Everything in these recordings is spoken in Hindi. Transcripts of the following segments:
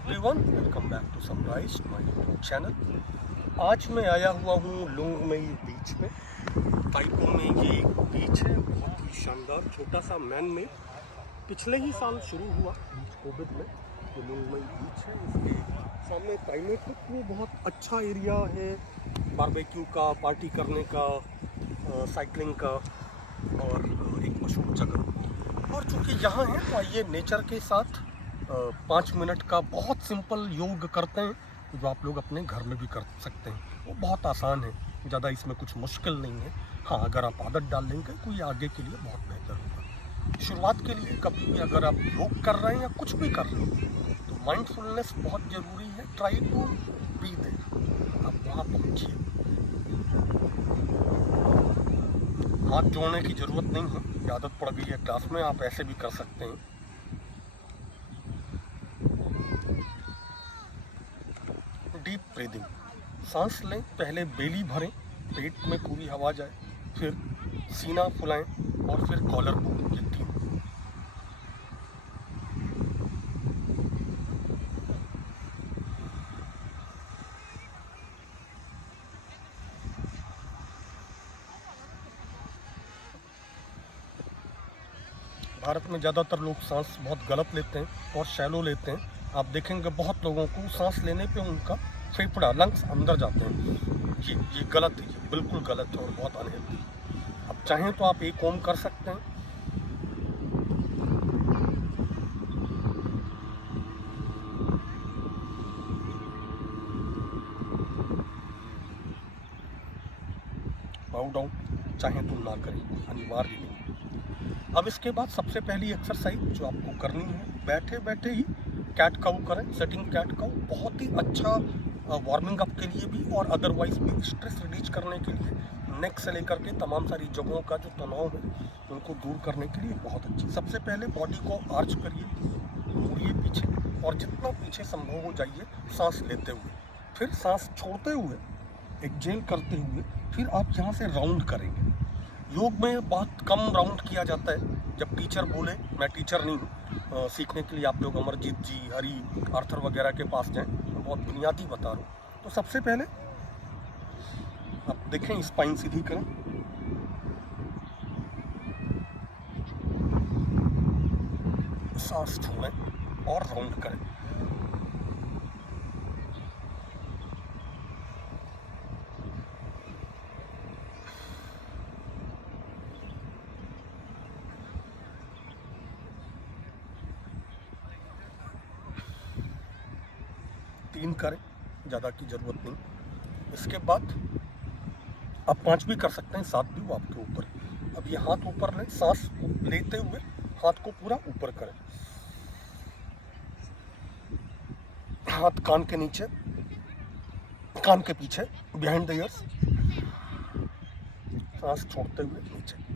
Everyone, welcome back to Sunrise my YouTube channel. आज मैं आया हुआ हूँ लुंग मई बीच में। ताइपो में ये एक बीच है, बहुत ही शानदार, छोटा सा मैन में पिछले ही साल शुरू हुआ बीच कोविड में। ये लुंग मई बीच है, इसके सामने ताइमेटुक में बहुत अच्छा एरिया है बारबेक्यू का, पार्टी करने का, साइकिलिंग का और एक मशहूर जगह। और चूँकि यहाँ है तो आइए नेचर के साथ 5 मिनट का बहुत सिंपल योग करते हैं जो आप लोग अपने घर में भी कर सकते हैं। वो बहुत आसान है, ज़्यादा इसमें कुछ मुश्किल नहीं है। हाँ, अगर आप आदत डाल लेंगे तो ये आगे के लिए बहुत बेहतर होगा। शुरुआत के लिए कभी भी अगर आप योग कर रहे हैं या कुछ भी कर रहे हैं तो माइंडफुलनेस बहुत ज़रूरी है। ट्राई टू बी देयर, आप वहाँ पहुँचिए। हाथ जोड़ने की ज़रूरत नहीं है, ये आदत पड़ गई है क्लास में, आप ऐसे भी कर सकते हैं। डीप ब्रीदिंग, सांस लें, पहले बेली भरें, पेट में पूरी हवा जाए, फिर सीना फुलाएं और फिर कॉलर बोन, ये 3। भारत में ज़्यादातर लोग सांस बहुत गलत लेते हैं और शैलो लेते हैं। आप देखेंगे बहुत लोगों को सांस लेने पे उनका फेफड़ा, लंग्स अंदर जाते हैं। ये गलत है, ये बिल्कुल गलत है और बहुत अनहेल्दी है। आप चाहें तो आप एक ओम कर सकते हैं। बाउ डाउन चाहें तो ना करें, अनिवार्य नहीं। अब इसके बाद सबसे पहली एक्सरसाइज जो आपको करनी है, बैठे बैठे ही कैट काउ करें। सेटिंग कैट काउ बहुत ही अच्छा वार्मिंग अप के लिए भी और अदरवाइज भी स्ट्रेस रिलीज करने के लिए, नेक से लेकर के तमाम सारी जगहों का जो तनाव है उनको दूर करने के लिए बहुत अच्छी। सबसे पहले बॉडी को आर्च करिए, मुड़िए पीछे और जितना पीछे संभव हो जाइए सांस लेते हुए, फिर सांस छोड़ते हुए, एक्सहेल करते हुए, फिर आप यहाँ से राउंड करेंगे। योग में बहुत कम राउंड किया जाता है। जब टीचर बोले, मैं टीचर नहीं हूँ, सीखने के लिए आप लोग अमरजीत जी, हरी, आर्थर वगैरह के पास जाएं, मैं बहुत बुनियादी बता रहा हूँ। तो सबसे पहले आप देखें, स्पाइन सीधी करें, सांस छोड़ें और राउंड करें। तीन करें, ज़्यादा की ज़रूरत नहीं। इसके बाद आप 5 भी कर सकते हैं, 7 भी, वो आपके ऊपर। अब ये हाथ ऊपर लें, सांस लेते हुए हाथ को पूरा ऊपर करें, हाथ कान के नीचे, कान के पीछे, बिहाइंड द ईयर्स, सांस छोड़ते हुए नीचे।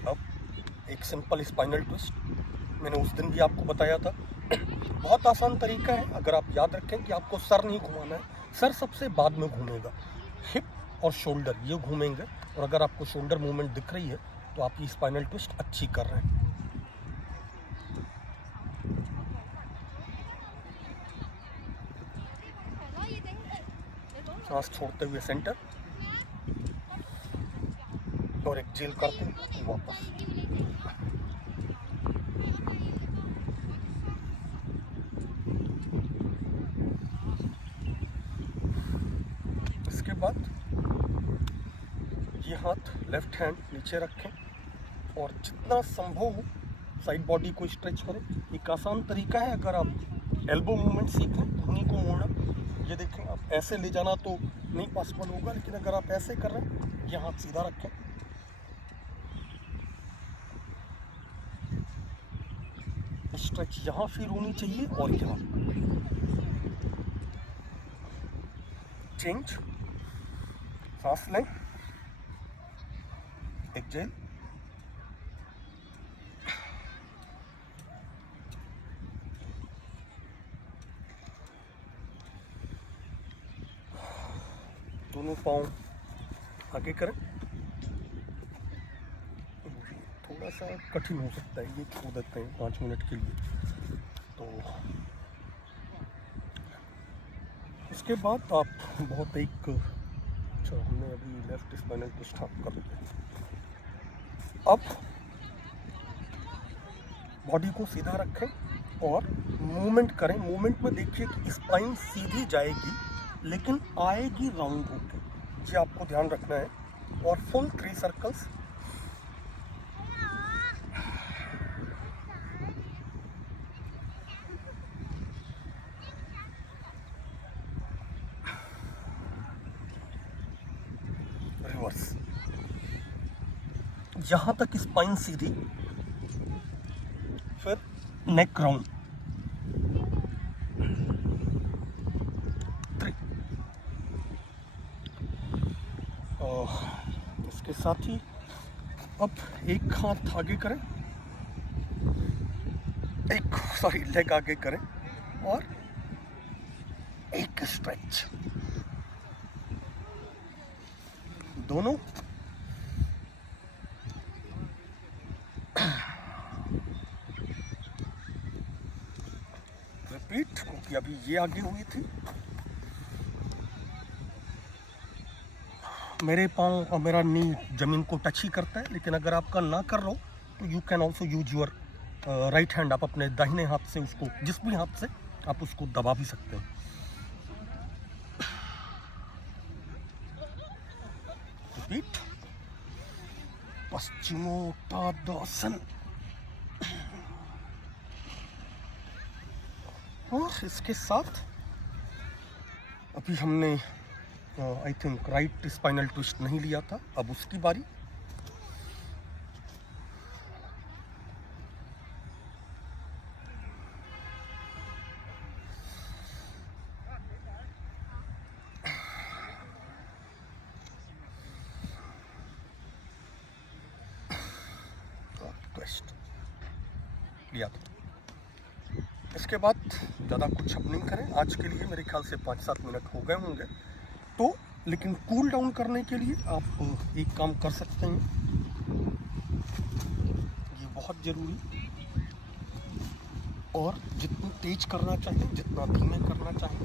अब एक सिंपल स्पाइनल ट्विस्ट, मैंने उस दिन भी आपको बताया था। बहुत आसान तरीका है, अगर आप याद रखें कि आपको सर नहीं घुमाना है, सर सबसे बाद में घूमेगा, हिप और शोल्डर ये घूमेंगे। और अगर आपको शोल्डर मूवमेंट दिख रही है तो आप ये स्पाइनल ट्विस्ट अच्छी कर रहे हैं। सांस छोड़ते हुए सेंटर और एक्सहेल करते हुए वापस। इसके बाद ये हाथ लेफ्ट हैंड नीचे रखें और जितना संभव हो साइड बॉडी को स्ट्रेच करें। एक आसान तरीका है, अगर आप एल्बो मूवमेंट सीख लें, घुटने को मोड़ना, ये देखें, आप ऐसे ले जाना तो नहीं पॉसिबल होगा, लेकिन अगर आप ऐसे कर रहे हैं, ये हाथ सीधा रखें, स्ट्रेच यहाँ फील होनी चाहिए और यहाँ। चेंज, सांस लें, एक्सहेल, दोनों पाँव आगे करें। थोड़ा सा कठिन हो सकता है, ये छोड़ देते हैं 5 मिनट के लिए। तो इसके बाद आप बहुत एक हमने अभी लेफ्ट स्पाइनल ट्विस्ट कर लिया। अब बॉडी को सीधा रखें और मूवमेंट करें। मूवमेंट में देखिए कि स्पाइन सीधी जाएगी लेकिन आएगी राउंड होके, ये आपको ध्यान रखना है। और फुल 3 सर्कल्स। रिवर्स, यहां तक स्पाइन सीधी, फिर नेक राउंड। 3। इसके साथ ही अब एक हाथ आगे करें, लेग आगे करें और एक स्ट्रेच। दोनों रिपीट, क्योंकि अभी ये आगे हुई थी। मेरे पाँव और मेरा नी जमीन को टच ही करता है, लेकिन अगर आपका ना कर रहा हो तो you can also use your right hand. आप अपने दाहिने हाथ से उसको, जिस भी हाथ से आप उसको दबा भी सकते हैं। रिपीट, पश्चिमोत्तानासन। और इसके साथ अभी हमने I think right spinal twist नहीं लिया था, अब उसकी बारी। ट्विस्ट लिया था। इसके बाद ज़्यादा कुछ अब नहीं करें आज के लिए। मेरे ख्याल से 5-7 मिनट हो गए होंगे तो, लेकिन कूल डाउन करने के लिए आप एक काम कर सकते हैं, ये बहुत ज़रूरी। और जितनी तेज करना चाहें, जितना धीमे करना चाहें,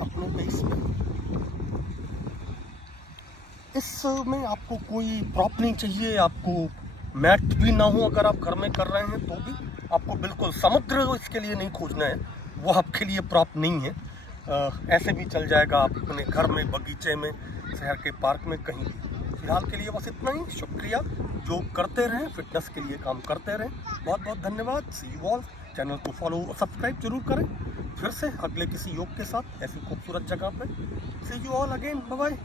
अपने पेस में। इसमें आपको कोई प्रॉप नहीं चाहिए, आपको मैट भी ना हो। अगर आप घर में कर रहे हैं तो भी आपको बिल्कुल समुद्र इसके लिए नहीं खोजना है, वो आपके लिए प्रॉप नहीं है। ऐसे भी चल जाएगा, आप अपने घर में, बगीचे में, शहर के पार्क में, कहीं भी। फिलहाल के लिए बस इतना ही। शुक्रिया, जो करते रहें, फिटनेस के लिए काम करते रहें। बहुत बहुत धन्यवाद। सी यू ऑल। चैनल को फॉलो और सब्सक्राइब जरूर करें। फिर से अगले किसी योग के साथ ऐसी खूबसूरत जगह पे। See you all again, bye bye.